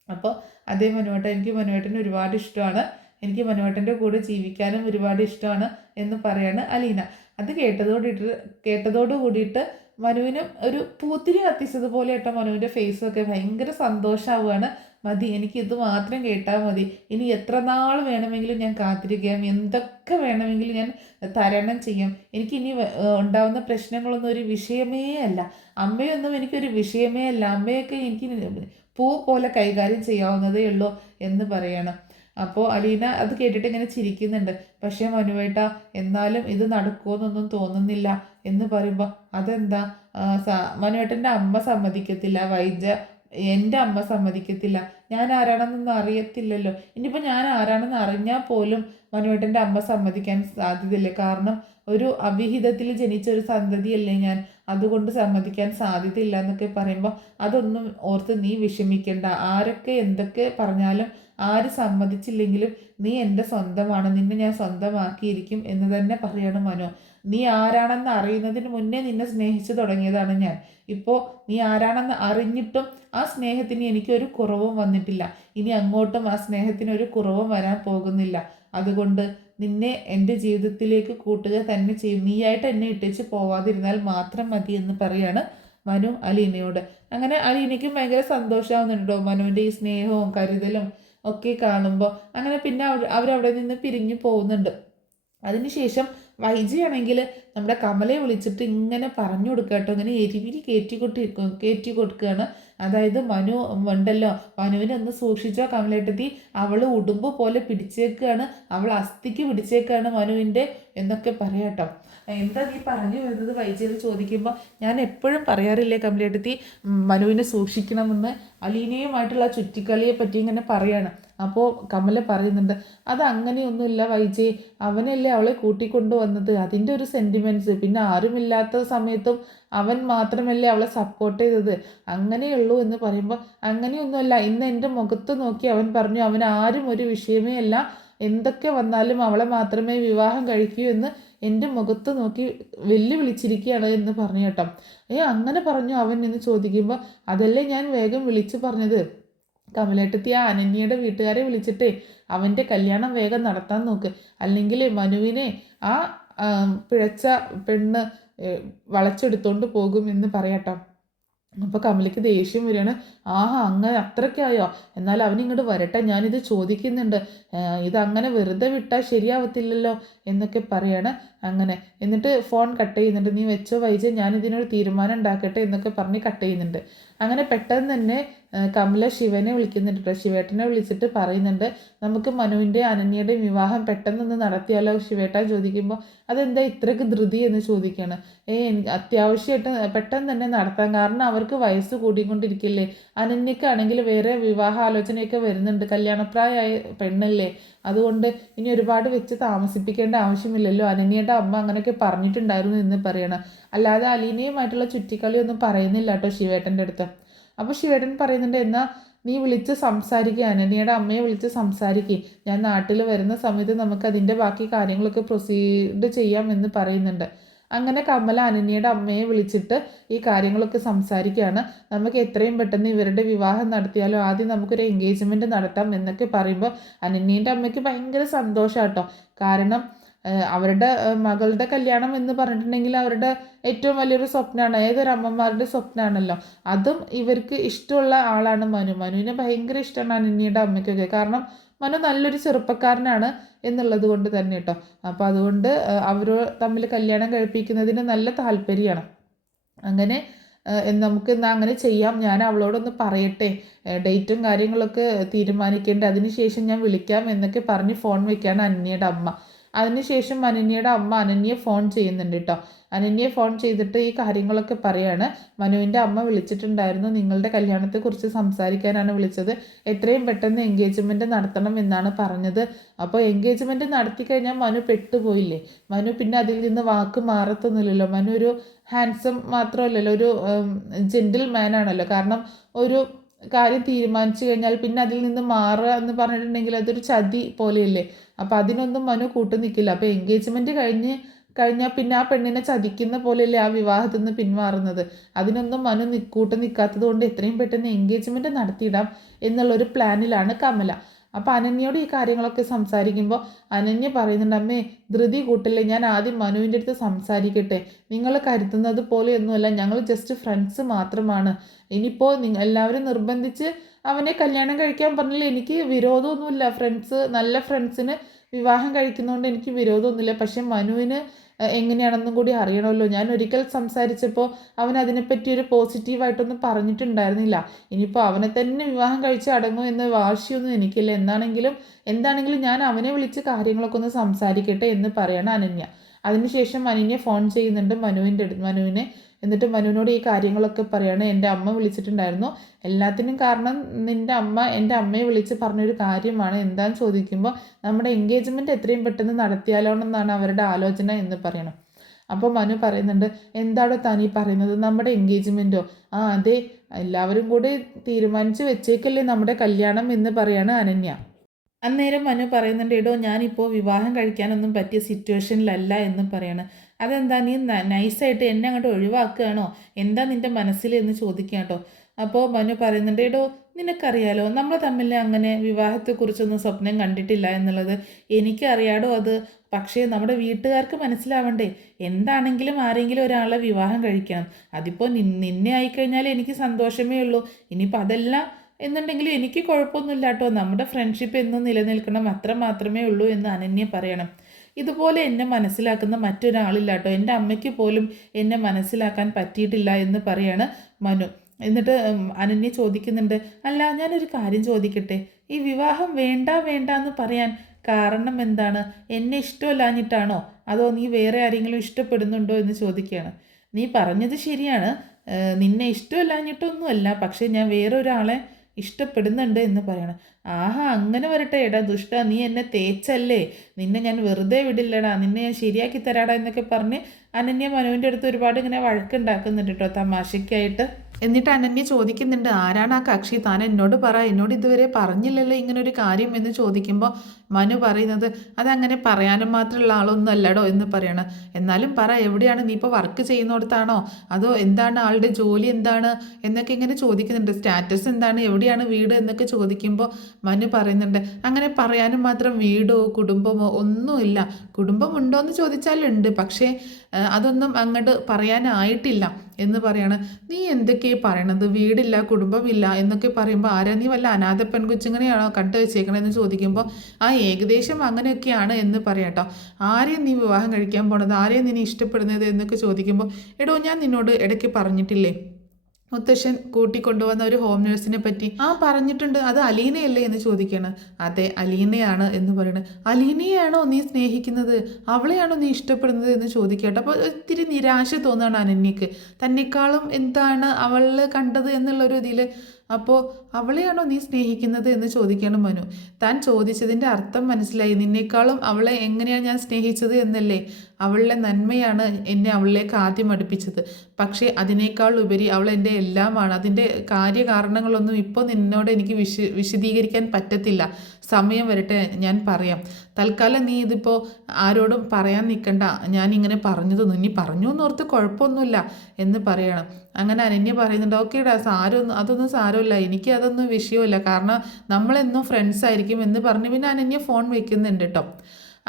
അപ്പോൾ അതേ മനുവേട്ടൻ, എനിക്ക് മനുവേട്ടന് ഒരുപാട് ഇഷ്ടമാണ്, എനിക്ക് മനുവേട്ടൻ്റെ കൂടെ ജീവിക്കാനും ഒരുപാട് ഇഷ്ടമാണ് എന്ന് പറയാണ് അലീന. അത് കേട്ടതോട് കൂടിയിട്ട് മനുവിനും ഒരു പൂത്തിരി കത്തിച്ചതുപോലെ കേട്ടോ മനുവിൻ്റെ ഫേസൊക്കെ ഭയങ്കര സന്തോഷമാവുകയാണ്. മതി, എനിക്ക് ഇത് മാത്രം കേട്ടാൽ മതി, ഇനി എത്ര നാൾ വേണമെങ്കിലും ഞാൻ കാത്തിരിക്കാം, എന്തൊക്കെ വേണമെങ്കിലും ഞാൻ തരണം ചെയ്യും, എനിക്കിനി ഉണ്ടാവുന്ന പ്രശ്നങ്ങളൊന്നും ഒരു വിഷയമേ അല്ല, അമ്മയൊന്നും എനിക്കൊരു വിഷയമേ അല്ല, അമ്മയൊക്കെ എനിക്ക് പൂ പോലെ കൈകാര്യം ചെയ്യാവുന്നതേ ഉള്ളൂ എന്ന് പറയണം. അപ്പോൾ അലീന അത് കേട്ടിട്ട് ഇങ്ങനെ ചിരിക്കുന്നുണ്ട്. പക്ഷേ മനുവേട്ട, എന്നാലും ഇത് നടക്കുമെന്നൊന്നും തോന്നുന്നില്ല എന്ന് പറയുമ്പോൾ അതെന്താ, മനുവേട്ടൻ്റെ അമ്മ സമ്മതിക്കത്തില്ല, എൻ്റെ അമ്മ സമ്മതിക്കത്തില്ല, ഞാൻ ആരാണെന്നൊന്നും അറിയത്തില്ലല്ലോ, ഇനിയിപ്പോൾ ഞാൻ ആരാണെന്ന് അറിഞ്ഞാൽ പോലും മനുവേട്ടൻ്റെ അമ്മ സമ്മതിക്കാൻ സാധ്യതയില്ല, കാരണം ഒരു അവിഹിതത്തിൽ ജനിച്ച ഒരു സന്തതിയല്ലേ ഞാൻ, അതുകൊണ്ട് സമ്മതിക്കാൻ സാധ്യതയില്ല എന്നൊക്കെ പറയുമ്പോൾ അതൊന്നും ഓർത്ത് നീ വിഷമിക്കേണ്ട, ആരൊക്കെ എന്തൊക്കെ പറഞ്ഞാലും ആര് സമ്മതിച്ചില്ലെങ്കിലും നീ എൻ്റെ സ്വന്തമാണ്, നിന്നെ ഞാൻ സ്വന്തമാക്കിയിരിക്കും എന്ന് തന്നെ പറയണം മനു. നീ ആരാണെന്ന് അറിയുന്നതിന് മുന്നേ നിന്നെ സ്നേഹിച്ചു തുടങ്ങിയതാണ് ഞാൻ. ഇപ്പോൾ നീ ആരാണെന്ന് അറിഞ്ഞിട്ടും ആ സ്നേഹത്തിന് എനിക്കൊരു കുറവും വന്നിട്ടില്ല, ഇനി അങ്ങോട്ടും ആ സ്നേഹത്തിന് ഒരു കുറവും വരാൻ പോകുന്നില്ല. അതുകൊണ്ട് നിന്നെ എൻ്റെ ജീവിതത്തിലേക്ക് കൂട്ടുക തന്നെ ചെയ്യും, നീയായിട്ട് എന്നെ ഇട്ടേച്ച് പോവാതിരുന്നാൽ മാത്രം മതി എന്ന് പറയാണ് മനു അലീനയോട്. അങ്ങനെ അലീനയ്ക്കും ഭയങ്കര സന്തോഷമാവുന്നുണ്ടോ മനുവിൻ്റെ ഈ സ്നേഹവും കരുതലും ഒക്കെ കാണുമ്പോൾ. അങ്ങനെ പിന്നെ അവരവിടെ നിന്ന് പിരിഞ്ഞു പോകുന്നുണ്ട്. അതിനുശേഷം വൈജിയാണെങ്കിൽ നമ്മുടെ കമലയെ വിളിച്ചിട്ട് ഇങ്ങനെ പറഞ്ഞു കൊടുക്കുക കേട്ടോ, ഇങ്ങനെ എരിവിൽ കയറ്റി കൊടുക്കുകയാണ്. അതായത് മനു ഉണ്ടല്ലോ, മനുവിനെ ഒന്ന് സൂക്ഷിച്ചോ കമലേട്ടത്തി, അവൾ ഉടുമ്പ് പോലെ പിടിച്ചേക്കാണ്, അവൾ അസ്ഥിക്ക് പിടിച്ചേക്കാണ് മനുവിൻ്റെ എന്നൊക്കെ പറയാട്ടോ. എന്താ നീ പറഞ്ഞു വരുന്നത് വൈജിയിൽ ചോദിക്കുമ്പോൾ ഞാൻ എപ്പോഴും പറയാറില്ലേ കമലേട്ടത്തി, മനുവിനെ സൂക്ഷിക്കണമെന്ന്, അലീനയുമായിട്ടുള്ള ചുറ്റിക്കളിയെ പറ്റി ഇങ്ങനെ പറയാണ്. അപ്പോൾ കമല പറയുന്നുണ്ട്, അത് അങ്ങനെയൊന്നുമില്ല വൈജി, അവനല്ലേ അവളെ കൂട്ടിക്കൊണ്ടു വന്നത്, അതിൻ്റെ ഒരു സെൻറ്റിമെൻറ്റ്സ്, പിന്നെ ആരുമില്ലാത്ത സമയത്തും അവൻ മാത്രമല്ലേ അവളെ സപ്പോർട്ട് ചെയ്തത്, അങ്ങനെയുള്ളൂ എന്ന് പറയുമ്പോൾ അങ്ങനെയൊന്നുമല്ല, ഇന്ന് എൻ്റെ മുഖത്ത് നോക്കി അവൻ പറഞ്ഞു അവൻ ആരും ഒരു വിഷയമേ അല്ല, എന്തൊക്കെ വന്നാലും അവളെ മാത്രമേ വിവാഹം കഴിക്കൂ എന്ന് എൻ്റെ മുഖത്ത് നോക്കി വെല്ലുവിളിച്ചിരിക്കുകയാണ് എന്ന് പറഞ്ഞു കേട്ടോ. അങ്ങനെ പറഞ്ഞു അവൻ എന്ന് ചോദിക്കുമ്പോൾ അതല്ലേ ഞാൻ വേഗം വിളിച്ചു പറഞ്ഞത്, കമലേട്ടത്തി ആ അനന്യയുടെ വീട്ടുകാരെ വിളിച്ചിട്ടേ അവൻ്റെ കല്യാണം വേഗം നടത്താൻ നോക്ക്, അല്ലെങ്കിൽ മനുവിനെ ആ പിഴച്ച പെണ്ണ് വളച്ചെടുത്തോണ്ട് പോകും എന്ന് പറയട്ടോ. അപ്പോൾ കമലയ്ക്ക് ദേഷ്യം വരികയാണ്. ആഹാ, അങ്ങനെ അത്രയ്ക്കായോ, എന്നാൽ അവനിങ്ങോട്ട് വരട്ടെ, ഞാനിത് ചോദിക്കുന്നുണ്ട്, ഇതങ്ങനെ വെറുതെ വിട്ടാൽ ശരിയാവത്തില്ലല്ലോ എന്നൊക്കെ പറയാണ്. അങ്ങനെ എന്നിട്ട് ഫോൺ കട്ട് ചെയ്യുന്നുണ്ട്. നീ വെച്ചോ വൈജ, ഞാനിതിനൊരു തീരുമാനം ഉണ്ടാക്കട്ടെ എന്നൊക്കെ പറഞ്ഞ് കട്ട് ചെയ്യുന്നുണ്ട്. അങ്ങനെ പെട്ടെന്ന് തന്നെ കമല ശിവനെ വിളിക്കുന്നുണ്ട്. ശിവേട്ടനെ വിളിച്ചിട്ട് പറയുന്നുണ്ട്, നമുക്ക് മനുവിൻ്റെ അനന്യയുടെ വിവാഹം പെട്ടെന്നൊന്ന് നടത്തിയാലോ ശിവേട്ട ചോദിക്കുമ്പോൾ അതെന്താ ഇത്രയ്ക്ക് ധൃതി എന്ന് ചോദിക്കുകയാണ്. എനിക്ക് അത്യാവശ്യമായിട്ട് പെട്ടെന്ന് തന്നെ നടത്താം, കാരണം അവർക്ക് വയസ്സ് കൂടിക്കൊണ്ടിരിക്കില്ലേ, അനന്യക്കാണെങ്കിൽ വേറെ വിവാഹ ആലോചനയൊക്കെ വരുന്നുണ്ട്, കല്യാണപ്രായമായ പെണ്ണല്ലേ, അതുകൊണ്ട് ഇനി ഒരുപാട് വെച്ച് താമസിപ്പിക്കേണ്ട ആവശ്യമില്ലല്ലോ, അനന്യയുടെ അമ്മ അങ്ങനെയൊക്കെ പറഞ്ഞിട്ടുണ്ടായിരുന്നു എന്ന് പറയണം. അല്ലാതെ അലീനയുമായിട്ടുള്ള ചുറ്റിക്കളിയൊന്നും പറയുന്നില്ല കേട്ടോ ശിവേട്ടൻ്റെ അടുത്ത്. അപ്പോൾ ശിവേട്ടൻ പറയുന്നുണ്ട്, എന്നാൽ നീ വിളിച്ച് സംസാരിക്കുക, അനന്യയുടെ അമ്മയെ വിളിച്ച് സംസാരിക്കുക, ഞാൻ നാട്ടിൽ വരുന്ന സമയത്ത് നമുക്ക് അതിൻ്റെ ബാക്കി കാര്യങ്ങളൊക്കെ പ്രൊസീഡ് ചെയ്യാം എന്ന് പറയുന്നുണ്ട്. അങ്ങനെ കമല അനന്യയുടെ അമ്മയെ വിളിച്ചിട്ട് ഈ കാര്യങ്ങളൊക്കെ സംസാരിക്കുകയാണ്. നമുക്ക് എത്രയും പെട്ടെന്ന് ഇവരുടെ വിവാഹം നടത്തിയാലോ, ആദ്യം നമുക്കൊരു എൻഗേജ്മെൻറ്റ് നടത്താം എന്നൊക്കെ പറയുമ്പോൾ അനന്യേൻ്റെ അമ്മയ്ക്ക് ഭയങ്കര സന്തോഷമാട്ടോ. കാരണം അവരുടെ മകളുടെ കല്യാണം എന്ന് പറഞ്ഞിട്ടുണ്ടെങ്കിൽ അവരുടെ ഏറ്റവും വലിയൊരു സ്വപ്നമാണ്, ഏതൊരു അമ്മമാരുടെ സ്വപ്നമാണല്ലോ. അതും ഇവർക്ക് ഇഷ്ടമുള്ള ആളാണ് മനുവിനെ ഭയങ്കര ഇഷ്ടമാണ് അനന്യയുടെ അമ്മയ്ക്കൊക്കെ, കാരണം മനു നല്ലൊരു ചെറുപ്പക്കാരനാണ് എന്നുള്ളത് കൊണ്ട് തന്നെ കേട്ടോ. അപ്പോൾ അതുകൊണ്ട് അവർ തമ്മിൽ കല്യാണം കഴിപ്പിക്കുന്നതിന് നല്ല താല്പര്യമാണ്. അങ്ങനെ നമുക്ക് എന്നാൽ അങ്ങനെ ചെയ്യാം, ഞാൻ അവളോടൊന്ന് പറയട്ടെ, ഡേറ്റും കാര്യങ്ങളൊക്കെ തീരുമാനിക്കേണ്ടത്, അതിനുശേഷം ഞാൻ വിളിക്കാം എന്നൊക്കെ പറഞ്ഞ് ഫോൺ വയ്ക്കുകയാണ് അനന്യയുടെ അമ്മ. അതിനുശേഷം അനന്യയുടെ അമ്മ അനന്യയെ ഫോൺ ചെയ്യുന്നുണ്ട് കേട്ടോ. അനന്യയെ ഫോൺ ചെയ്തിട്ട് ഈ കാര്യങ്ങളൊക്കെ പറയാണ്. മനുവിൻ്റെ അമ്മ വിളിച്ചിട്ടുണ്ടായിരുന്നു, നിങ്ങളുടെ കല്യാണത്തെക്കുറിച്ച് സംസാരിക്കാനാണ് വിളിച്ചത്, എത്രയും പെട്ടെന്ന് എൻഗേജ്മെൻറ്റ് നടത്തണം എന്നാണ് പറഞ്ഞത്. അപ്പോൾ എൻഗേജ്മെൻറ്റ് നടത്തി കഴിഞ്ഞാൽ മനു പെട്ടുപോയില്ലേ, മനു പിന്നെ അതിൽ നിന്ന് വാക്ക് മാറത്തൊന്നുമില്ലല്ലോ, മനു ഒരു ഹാൻസം മാത്രമല്ലല്ലോ, ഒരു ജെൻറ്റിൽ മാനാണല്ലോ. കാരണം ഒരു കാര്യം തീരുമാനിച്ചു കഴിഞ്ഞാൽ പിന്നെ അതിൽ നിന്ന് മാറുക എന്ന് പറഞ്ഞിട്ടുണ്ടെങ്കിൽ അതൊരു ചതി പോലെയല്ലേ. അപ്പോൾ അതിനൊന്നും മനു കൂട്ടു നിൽക്കില്ല. അപ്പോൾ എൻഗേജ്മെൻറ്റ് കഴിഞ്ഞാൽ പിന്നെ ആ പെണ്ണിനെ ചതിക്കുന്ന പോലെയല്ലേ ആ വിവാഹത്തിൽ നിന്ന് പിന്മാറുന്നത്. അതിനൊന്നും മനു കൂട്ടു നിൽക്കാത്തത് കൊണ്ട് എത്രയും പെട്ടെന്ന് എൻഗേജ്മെൻറ്റ് നടത്തിയിടാം എന്നുള്ളൊരു പ്ലാനിലാണ് കമല. അപ്പോൾ അനന്യയോട് ഈ കാര്യങ്ങളൊക്കെ സംസാരിക്കുമ്പോൾ അനന്യ പറയുന്നുണ്ട്, അമ്മേ ധൃതി കൂട്ടല്ലേ, ഞാൻ ആദ്യം മനുവിൻ്റെ അടുത്ത് സംസാരിക്കട്ടെ. നിങ്ങൾ കരുതുന്നത് പോലെയൊന്നുമല്ല, ഞങ്ങൾ ജസ്റ്റ് ഫ്രണ്ട്സ് മാത്രമാണ്. ഇനിയിപ്പോൾ എല്ലാവരും നിർബന്ധിച്ച് അവനെ കല്യാണം കഴിക്കാൻ പറഞ്ഞില്ല, എനിക്ക് വിരോധമൊന്നുമില്ല. നല്ല ഫ്രണ്ട്സിന് വിവാഹം കഴിക്കുന്നതുകൊണ്ട് എനിക്ക് വിരോധമൊന്നുമില്ല. പക്ഷെ മനുവിന് എങ്ങനെയാണെന്നും കൂടി അറിയണമല്ലോ. ഞാൻ ഒരിക്കൽ സംസാരിച്ചപ്പോൾ അവൻ അതിനെപ്പറ്റി ഒരു പോസിറ്റീവായിട്ടൊന്നും പറഞ്ഞിട്ടുണ്ടായിരുന്നില്ല. ഇനിയിപ്പോൾ അവനെ തന്നെ വിവാഹം കഴിച്ച് അടങ്ങും എന്ന വാശിയൊന്നും എനിക്കില്ല. എന്താണെങ്കിലും ഞാൻ അവനെ വിളിച്ച് കാര്യങ്ങളൊക്കെ ഒന്ന് സംസാരിക്കട്ടെ എന്ന് പറയണം അനന്യ. അതിനുശേഷം അനന്യ ഫോൺ ചെയ്യുന്നുണ്ട് മനുവിനെ. എന്നിട്ട് മനുവിനോട് ഈ കാര്യങ്ങളൊക്കെ പറയാണ്. എൻ്റെ അമ്മ വിളിച്ചിട്ടുണ്ടായിരുന്നു, എല്ലാത്തിനും കാരണം നിൻ്റെ അമ്മ എൻ്റെ അമ്മയെ വിളിച്ച് പറഞ്ഞൊരു കാര്യമാണ്. എന്താണെന്ന് ചോദിക്കുമ്പോൾ നമ്മുടെ എൻഗേജ്മെൻറ്റ് എത്രയും പെട്ടെന്ന് നടത്തിയാലോ എന്നാണ് അവരുടെ ആലോചന എന്ന് പറയണം. അപ്പോൾ മനു പറയുന്നുണ്ട്, എന്താണോ താനീ പറയുന്നത്, നമ്മുടെ എൻഗേജ്മെൻറ്റോ? ആ അതെ, എല്ലാവരും കൂടി തീരുമാനിച്ച് വെച്ചേക്കല്ലേ നമ്മുടെ കല്യാണം എന്ന് പറയാണ് അനന്യ. അന്നേരം മനു പറയുന്നുണ്ട്, എടോ ഞാനിപ്പോൾ വിവാഹം കഴിക്കാനൊന്നും പറ്റിയ സിറ്റുവേഷനിലല്ല എന്ന് പറയാണ്. അതെന്താ, നീ നൈസായിട്ട് എന്നെ അങ്ങോട്ട് ഒഴിവാക്കുകയാണോ, എന്താ നിൻ്റെ മനസ്സിൽ എന്ന് ചോദിക്കുക കേട്ടോ. അപ്പോൾ മനു പറയുന്നുണ്ട്, എടോ നിനക്കറിയാലോ നമ്മൾ തമ്മിൽ അങ്ങനെ വിവാഹത്തെക്കുറിച്ചൊന്നും സ്വപ്നം കണ്ടിട്ടില്ല എന്നുള്ളത്. എനിക്കറിയാടോ അത്. പക്ഷേ നമ്മുടെ വീട്ടുകാർക്ക് മനസ്സിലാവണ്ടേ, എന്താണെങ്കിലും ആരെങ്കിലും ഒരാളെ വിവാഹം കഴിക്കണം. അതിപ്പോൾ നിന്നെ ആയിക്കഴിഞ്ഞാൽ എനിക്ക് സന്തോഷമേ ഉള്ളൂ. ഇനിയിപ്പോൾ അതെല്ലാം എന്നുണ്ടെങ്കിലും എനിക്ക് കുഴപ്പമൊന്നുമില്ല കേട്ടോ, നമ്മുടെ ഫ്രണ്ട്ഷിപ്പ് എന്നും നിലനിൽക്കണം, അത്ര മാത്രമേ ഉള്ളൂ എന്ന് അനന്യ പറയണം. ഇതുപോലെ എന്നെ മനസ്സിലാക്കുന്ന മറ്റൊരാളില്ല കേട്ടോ, എൻ്റെ അമ്മയ്ക്ക് പോലും എന്നെ മനസ്സിലാക്കാൻ പറ്റിയിട്ടില്ല എന്ന് പറയാണ് മനു. എന്നിട്ട് അനന്യ ചോദിക്കുന്നുണ്ട്, അല്ല ഞാനൊരു കാര്യം ചോദിക്കട്ടെ, ഈ വിവാഹം വേണ്ട വേണ്ട എന്ന് പറയാൻ കാരണം എന്താണ്? എന്നെ ഇഷ്ടമല്ലാഞ്ഞിട്ടാണോ, അതോ നീ വേറെ ആരെങ്കിലും ഇഷ്ടപ്പെടുന്നുണ്ടോ എന്ന് ചോദിക്കുകയാണ്. നീ പറഞ്ഞത് ശരിയാണ്, നിന്നെ ഇഷ്ടമല്ലാഞ്ഞിട്ടൊന്നുമല്ല, പക്ഷേ ഞാൻ വേറൊരാളെ ഇഷ്ടപ്പെടുന്നുണ്ട് എന്ന് പറയണം. ആഹാ, അങ്ങനെ വരട്ടെ എടാ ദുഷ്ട, നീ എന്നെ തേച്ചല്ലേ, നിന്നെ ഞാൻ വെറുതെ വിടില്ലടാ, നിന്നെ ഞാൻ ശരിയാക്കി തരാടാ എന്നൊക്കെ പറഞ്ഞ് അനന്യ മനുവിൻ്റെ അടുത്ത് ഒരുപാട് ഇങ്ങനെ വഴക്കുണ്ടാക്കുന്നുണ്ട് കേട്ടോ, തമാശയ്ക്കായിട്ട്. എന്നിട്ട് അനന്യ ചോദിക്കുന്നുണ്ട്, ആരാണ് ആ കക്ഷി, താൻ എന്നോട് പറ, എന്നോട് ഇതുവരെ പറഞ്ഞില്ലല്ലോ ഇങ്ങനൊരു കാര്യം എന്ന് ചോദിക്കുമ്പോൾ മനു പറയുന്നത്, അതങ്ങനെ പറയാനും മാത്രമുള്ള ആളൊന്നും അല്ലടോ എന്ന് പറയണം. എന്നാലും പറ, എവിടെയാണ് നീ ഇപ്പോൾ വർക്ക് ചെയ്യുന്നിടത്താണോ, അതോ എന്താണ് ആളുടെ ജോലി എന്താണ് എന്നൊക്കെ ഇങ്ങനെ ചോദിക്കുന്നുണ്ട്. സ്റ്റാറ്റസ് എന്താണ്, എവിടെയാണ് വീട് എന്നൊക്കെ ചോദിക്കുമ്പോൾ മനു പറയുന്നുണ്ട്, അങ്ങനെ പറയാനും മാത്രം വീടോ കുടുംബമോ ഒന്നുമില്ല. കുടുംബമുണ്ടോ എന്ന് ചോദിച്ചാലുണ്ട്, പക്ഷേ അതൊന്നും അങ്ങോട്ട് പറയാനായിട്ടില്ല എന്ന് പറയാണ്. നീ എന്തൊക്കെയാണ് പറയണത്, വീടില്ല കുടുംബമില്ല എന്നൊക്കെ പറയുമ്പോൾ ആരാ, നീ വല്ല അനാഥ പെൺകൊച്ചുങ്ങനെയാണോ കണ്ടു വെച്ചേക്കണമെന്ന് ചോദിക്കുമ്പോൾ ആ ഏകദേശം അങ്ങനെയൊക്കെയാണ് എന്ന് പറയാട്ടോ. ആരെയും നീ വിവാഹം കഴിക്കാൻ പോണത്, ആരെയും നീ ഇഷ്ടപ്പെടുന്നത് എന്നൊക്കെ ചോദിക്കുമ്പോൾ, എടോ ഞാൻ നിന്നോട് ഇടയ്ക്ക് പറഞ്ഞിട്ടില്ലേ മുത്തശ്ശൻ കൂട്ടിക്കൊണ്ടുവന്ന ഒരു ഹോം നേഴ്സിനെ പറ്റി? ആ പറഞ്ഞിട്ടുണ്ട്, അത് അലീനയല്ലേ എന്ന് ചോദിക്കുകയാണ്. അതെ അലീനയാണ് എന്ന് പറയുന്നത്. അലീനയാണോ നീ സ്നേഹിക്കുന്നത്, അവളെയാണോ നീ ഇഷ്ടപ്പെടുന്നത് എന്ന് ചോദിക്കട്ടെ. അപ്പോൾ ഒത്തിരി നിരാശ തോന്നുകയാണ് അനന്യക്ക്, തന്നെക്കാളും എന്താണ് അവൾ കണ്ടത് എന്നുള്ളൊരു ഇതിൽ. അപ്പോൾ അവളെയാണോ നീ സ്നേഹിക്കുന്നത് എന്ന് ചോദിക്കണം മനു. താൻ ചോദിച്ചതിൻ്റെ അർത്ഥം മനസ്സിലായി, നിന്നേക്കാളും അവളെ എങ്ങനെയാണ് ഞാൻ സ്നേഹിച്ചത് എന്നല്ലേ, അവളുടെ നന്മയാണ് എന്നെ അവളിലേക്ക് ആദ്യം അടുപ്പിച്ചത്. പക്ഷേ അതിനേക്കാൾ ഉപരി അവൾ എൻ്റെ എല്ലാമാണ്. അതിൻ്റെ കാര്യകാരണങ്ങളൊന്നും ഇപ്പോൾ നിന്നോട് എനിക്ക് വിശദീകരിക്കാൻ പറ്റത്തില്ല, സമയം വരട്ടെ ഞാൻ പറയാം. തൽക്കാലം നീ ഇതിപ്പോൾ ആരോടും പറയാൻ നിൽക്കണ്ട, ഞാനിങ്ങനെ പറഞ്ഞതൊന്നും, ഇനി പറഞ്ഞു എന്നോർത്ത് കുഴപ്പമൊന്നുമില്ല എന്ന് പറയണം. അങ്ങനെ അനന്യ പറയുന്നുണ്ട്, ഓക്കേടാ അതൊന്നും സാരമില്ല, എനിക്ക് അതൊന്നും വിഷയമില്ല, കാരണം നമ്മളെന്നും ഫ്രണ്ട്സ് ആയിരിക്കും എന്ന് പറഞ്ഞ് പിന്നെ അനന്യ ഫോൺ വയ്ക്കുന്നുണ്ട് കേട്ടോ.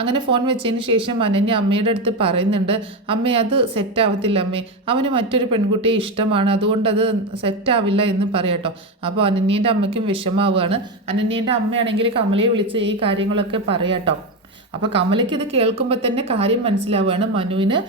അങ്ങനെ ഫോൺ വെച്ചതിന് ശേഷം അനന്യ അമ്മയുടെ അടുത്ത് പറയുന്നുണ്ട്, അമ്മേ അത് സെറ്റാവത്തില്ല അമ്മേ, അവന് മറ്റൊരു പെൺകുട്ടിയെ ഇഷ്ടമാണ്, അതുകൊണ്ട് അത് സെറ്റാവില്ല എന്ന് പറയാട്ടോ. അപ്പോൾ അനന്യേൻ്റെ അമ്മയ്ക്കും വിഷമാവുകയാണ്. അനന്യേൻ്റെ അമ്മയാണെങ്കിൽ കമലയെ വിളിച്ച് ഈ കാര്യങ്ങളൊക്കെ പറയാട്ടോ. അപ്പോൾ കമലയ്ക്ക് ഇത് കേൾക്കുമ്പോൾ തന്നെ കാര്യം മനസ്സിലാവുകയാണ്, മനുവിന്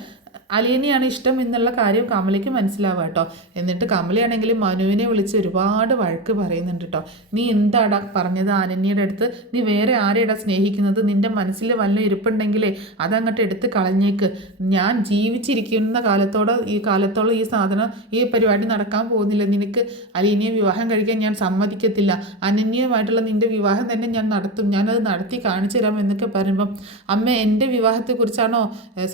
അലീനയാണ് ഇഷ്ടം എന്നുള്ള കാര്യം കമലയ്ക്ക് മനസ്സിലാവുക കേട്ടോ. എന്നിട്ട് കമലയാണെങ്കിൽ മനുവിനെ വിളിച്ച് ഒരുപാട് വഴക്ക് പറയുന്നുണ്ട് കേട്ടോ. നീ എന്താടാ പറഞ്ഞത് അനന്യയുടെ അടുത്ത്, നീ വേറെ ആരെയാടാ സ്നേഹിക്കുന്നത്, നിൻ്റെ മനസ്സിൽ വല്ല ഇരിപ്പുണ്ടെങ്കിലേ അതങ്ങോട്ട് എടുത്ത് കളഞ്ഞേക്ക്. ഞാൻ ജീവിച്ചിരിക്കുന്ന കാലത്തോളം ഈ സാധനം ഈ പരിപാടി നടക്കാൻ പോകുന്നില്ല. നിനക്ക് അലീനയെ വിവാഹം കഴിക്കാൻ ഞാൻ സമ്മതിക്കത്തില്ല, അനന്യയുമായിട്ടുള്ള നിൻ്റെ വിവാഹം തന്നെ ഞാൻ നടത്തും, ഞാനത് നടത്തി കാണിച്ചു തരാം എന്നൊക്കെ പറയുമ്പം, അമ്മ എൻ്റെ വിവാഹത്തെക്കുറിച്ചാണോ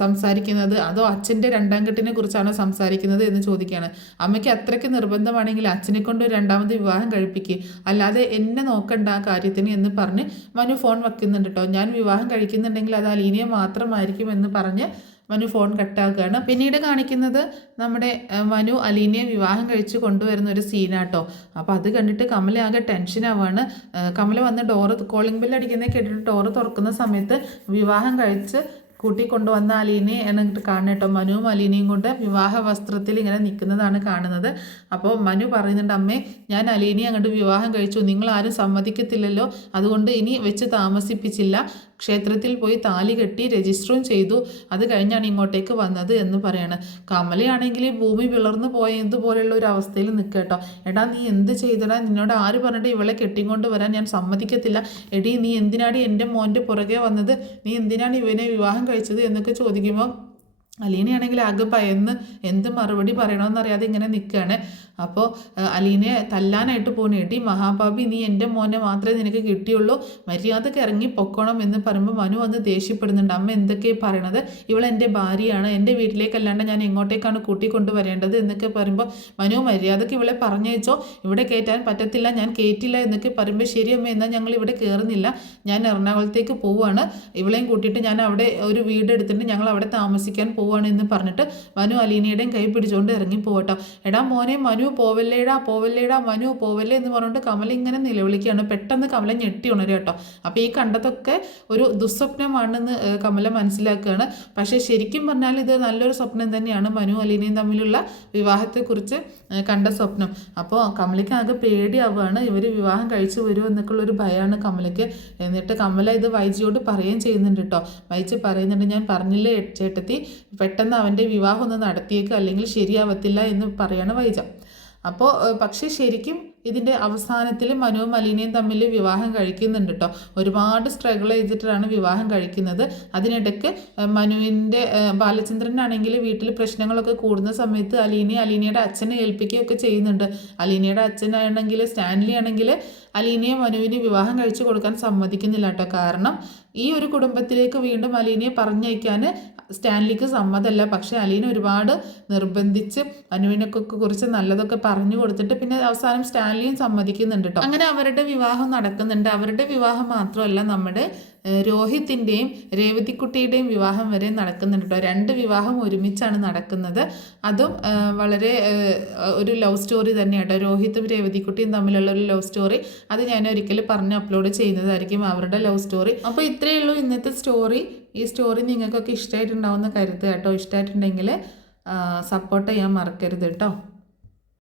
സംസാരിക്കുന്നത്, അതോ അച്ഛൻ്റെ രണ്ടാം കെട്ടിനെ കുറിച്ചാണോ സംസാരിക്കുന്നത് എന്ന് ചോദിക്കുകയാണ്. അമ്മയ്ക്ക് അത്രയ്ക്ക് നിർബന്ധമാണെങ്കിൽ അച്ഛനെ കൊണ്ട് രണ്ടാമത് വിവാഹം കഴിപ്പിക്കുക, അല്ലാതെ എന്നെ നോക്കണ്ട ആ കാര്യത്തിന് എന്ന് പറഞ്ഞ് മനു ഫോൺ വയ്ക്കുന്നുണ്ട് കേട്ടോ. ഞാൻ വിവാഹം കഴിക്കുന്നുണ്ടെങ്കിൽ അത് അലീനയെ മാത്രമായിരിക്കും എന്ന് പറഞ്ഞ് മനു ഫോൺ കട്ടാക്കുകയാണ്. പിന്നീട് കാണിക്കുന്നത് നമ്മുടെ മനു അലീനയെ വിവാഹം കഴിച്ച് കൊണ്ടുവരുന്ന ഒരു സീനാട്ടോ. അപ്പോൾ അത് കണ്ടിട്ട് കമല ആകെ ടെൻഷനാവാണ്. കമല വന്ന് കോളിംഗ് ബെൽ അടിക്കുന്നത് കേട്ടിട്ട് ഡോറ് തുറക്കുന്ന സമയത്ത് വിവാഹം കഴിച്ച് കൂട്ടിക്കൊണ്ടുവന്ന അലീനയെ എന്നിട്ട് കാണണം കേട്ടോ. മനുവും അലീനയും കൊണ്ട് വിവാഹ വസ്ത്രത്തിൽ ഇങ്ങനെ നിൽക്കുന്നതാണ് കാണുന്നത്. അപ്പോൾ മനു പറയുന്നുണ്ട്, അമ്മേ ഞാൻ അലീനയെ അങ്ങോട്ട് വിവാഹം കഴിച്ചു, നിങ്ങളാരും സമ്മതിക്കത്തില്ലല്ലോ, അതുകൊണ്ട് ഇനി വെച്ച് താമസിപ്പിച്ചില്ല, ക്ഷേത്രത്തിൽ പോയി താലി കെട്ടി രജിസ്റ്ററും ചെയ്തു, അത് കഴിഞ്ഞാണ് ഇങ്ങോട്ടേക്ക് വന്നത് എന്ന് പറയാണ്. കമലയാണെങ്കിൽ ഭൂമി വിളർന്നു പോയതുപോലെയുള്ള ഒരു അവസ്ഥയിൽ നിൽക്കുക കേട്ടോ. എടാ നീ എന്ത് ചെയ്തടാ, നിന്നോട് ആര് പറഞ്ഞിട്ട് ഇവളെ കെട്ടിക്കൊണ്ട് വരാൻ ഞാൻ സമ്മതിക്കത്തില്ല, എടി നീ എന്തിനാടി എൻ്റെ മോൻ്റെ പുറകെ വന്നത്, നീ എന്തിനാണ് ഇവനെ വിവാഹം കഴിച്ചത് എന്നൊക്കെ ചോദിക്കുമ്പോൾ അലീനയാണെങ്കിൽ ആകെ ഭയന്ന് എന്ത് മറുപടി പറയണമെന്നറിയാതെ ഇങ്ങനെ നിൽക്കുകയാണ്. അപ്പോൾ അലീനയെ തല്ലാനായിട്ട് പോകണം. എടി മഹാഭാബി, നീ എൻ്റെ മോനെ മാത്രമേ നിനക്ക് കിട്ടിയുള്ളൂ, മര്യാദക്ക് ഇറങ്ങി പൊക്കോണം എന്ന് പറയുമ്പോൾ മനു വന്ന് ദേഷ്യപ്പെടുന്നുണ്ട്. അമ്മ എന്തൊക്കെയാണ് പറയണത്, ഇവൾ എൻ്റെ ഭാര്യയാണ്, എൻ്റെ വീട്ടിലേക്കല്ലാണ്ട് ഞാൻ എങ്ങോട്ടേക്കാണ് കൂട്ടിക്കൊണ്ട് വരേണ്ടത് എന്നൊക്കെ പറയുമ്പോൾ മനു മര്യാദക്ക് ഇവളെ പറഞ്ഞയച്ചോ, ഇവിടെ കയറ്റാൻ പറ്റത്തില്ല, ഞാൻ കയറ്റില്ല എന്നൊക്കെ പറയുമ്പോൾ ശരി അമ്മ, എന്നാൽ ഞങ്ങൾ ഇവിടെ കയറുന്നില്ല, ഞാൻ എറണാകുളത്തേക്ക് പോവുകയാണ്, ഇവളെയും കൂട്ടിയിട്ട് ഞാൻ അവിടെ ഒരു വീട് എടുത്തിട്ട് ഞങ്ങൾ അവിടെ താമസിക്കാൻ പോവുകയാണ് എന്ന് പറഞ്ഞിട്ട് മനു അലീനയുടെയും കൈ പിടിച്ചുകൊണ്ട് ഇറങ്ങി പോകട്ടോ. എടാ മോനെ മനു പോവല്ലേടാ പോവല്ലേടാ മനു പോവല്ലേ എന്ന് പറഞ്ഞുകൊണ്ട് കമല ഇങ്ങനെ നിലവിളിക്കുകയാണ്. പെട്ടെന്ന് കമല ഞെട്ടി ഉണരുക കേട്ടോ. അപ്പോൾ ഈ കണ്ടതൊക്കെ ഒരു ദുസ്വപ്നമാണെന്ന് കമല മനസ്സിലാക്കുകയാണ്. പക്ഷേ ശരിക്കും പറഞ്ഞാൽ ഇത് നല്ലൊരു സ്വപ്നം തന്നെയാണ്, മനു അലീനയും തമ്മിലുള്ള വിവാഹത്തെക്കുറിച്ച് കണ്ട സ്വപ്നം. അപ്പോൾ കമലയ്ക്ക് ആകെ പേടിയാവുകയാണ്, ഇവർ വിവാഹം കഴിച്ചു വരുമോ എന്നൊക്കെയുള്ളൊരു ഭയമാണ് കമലയ്ക്ക്. എന്നിട്ട് കമല ഇത് വൈജിയോട് പറയുകയും ചെയ്യുന്നുണ്ട് കേട്ടോ. വൈജി പറയുന്നുണ്ട്, ഞാൻ പറഞ്ഞില്ലേ ചേട്ടത്തി, പെട്ടെന്ന് അവൻ്റെ വിവാഹം ഒന്ന് നടത്തിയേക്ക്, അല്ലെങ്കിൽ ശരിയാവത്തില്ല എന്ന് പറയാണ് വൈജ. അപ്പോൾ പക്ഷേ ശരിക്കും ഇതിൻ്റെ അവസാനത്തിൽ മനുവും അലീനയും തമ്മിൽ വിവാഹം കഴിക്കുന്നുണ്ട് കേട്ടോ. ഒരുപാട് സ്ട്രഗിൾ ചെയ്തിട്ടാണ് വിവാഹം കഴിക്കുന്നത്. അതിനിടയ്ക്ക് മനുവിൻ്റെ ബാലചന്ദ്രനാണെങ്കിൽ വീട്ടിൽ പ്രശ്നങ്ങളൊക്കെ കൂടുന്ന സമയത്ത് അലീനയുടെ അച്ഛനെ ഏൽപ്പിക്കുകയൊക്കെ ചെയ്യുന്നുണ്ട്. അലീനയുടെ അച്ഛനാണെങ്കിൽ സ്റ്റാൻലി ആണെങ്കിൽ അലീനയെ മനുവിന് വിവാഹം കഴിച്ചു കൊടുക്കാൻ സമ്മതിക്കുന്നില്ല കേട്ടോ. കാരണം ഈ ഒരു കുടുംബത്തിലേക്ക് വീണ്ടും അലീനയെ പറഞ്ഞയക്കാൻ സ്റ്റാൻലിക്ക് സമ്മതമല്ല. പക്ഷേ അലീന ഒരുപാട് നിർബന്ധിച്ച് മനുവിനൊക്കെ കുറിച്ച് നല്ലതൊക്കെ പറഞ്ഞു കൊടുത്തിട്ട് പിന്നെ അവസാനം സ്റ്റാൻലിയും സമ്മതിക്കുന്നുണ്ട് കേട്ടോ. അങ്ങനെ അവരുടെ വിവാഹം നടക്കുന്നുണ്ട്. അവരുടെ വിവാഹം മാത്രമല്ല, നമ്മുടെ രോഹിത്തിൻ്റെയും രേവതിക്കുട്ടിയുടെയും വിവാഹം വരെ നടക്കുന്നുണ്ട് കേട്ടോ. 2 വിവാഹം ഒരുമിച്ചാണ് നടക്കുന്നത്. അതും വളരെ ഒരു ലവ് സ്റ്റോറി തന്നെയാട്ടോ. രോഹിത്തും രേവതിക്കുട്ടിയും തമ്മിലുള്ള ഒരു ലവ് സ്റ്റോറി, അത് ഞാൻ ഒരിക്കലും പറഞ്ഞ് അപ്ലോഡ് ചെയ്യുന്നതായിരിക്കും, അവരുടെ ലവ് സ്റ്റോറി. അപ്പോൾ ഇത്രയേ ഉള്ളൂ ഇന്നത്തെ സ്റ്റോറി. ഈ സ്റ്റോറി നിങ്ങൾക്കൊക്കെ ഇഷ്ടമായിട്ടുണ്ടാവുമെന്ന് കരുതുക കേട്ടോ. ഇഷ്ടമായിട്ടുണ്ടെങ്കിൽ സപ്പോർട്ട് ചെയ്യാൻ മറക്കരുത് കേട്ടോ.